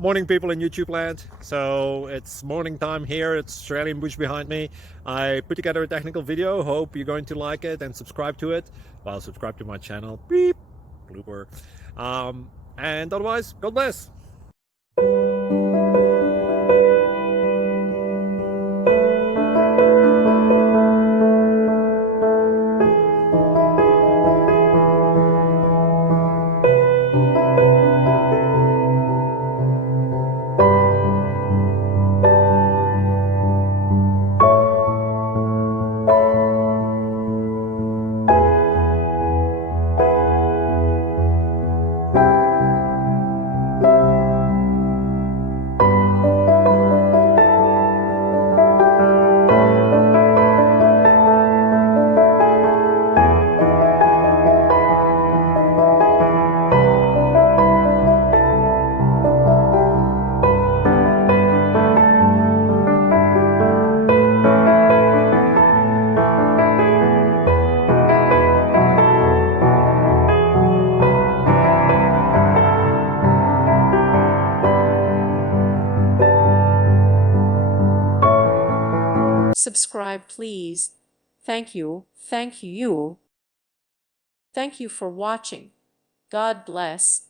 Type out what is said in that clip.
Morning, people in YouTube land. So it's morning time here. It's Australian bush behind me. I put together a technical video. Hope you're going to like it and subscribe to it. Well, subscribe to my channel. Beep. Blooper. And otherwise, God bless. Subscribe, please. Thank you. Thank you. Thank you for watching. God bless.